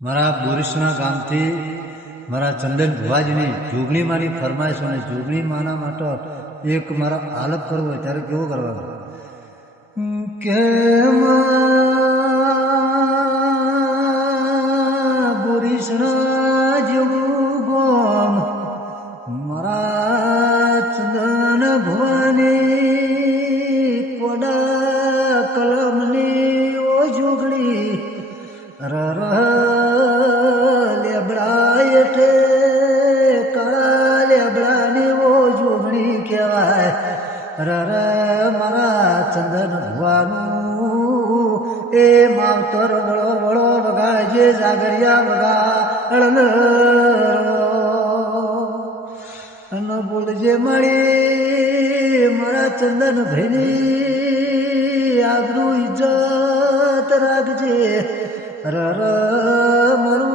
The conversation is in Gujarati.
મારા બોરીસના ગામથી મારા ચંદન ભુવાજીની જોગણીમાંની ફરમાઈશ અને જોગણી માના માટે એક મારા આલપ કરવો હોય ત્યારે કેવો કરવા કે બોરીસના જેવું ગોમ મારા ચંદન ભુવાની કોડા કલમની ઓ જોગણી લેબડા એટલે કાળા લેબડાની ઓ જોગણી કહેવાય મારા ચંદન ભુવાનું એ માવતર વળો વળો વગાડજે જાગરિયા વગાડ અને બોલજે મળી મારા ચંદન ભાઈની આબરૂ ઇજ્જત રાખજે મારું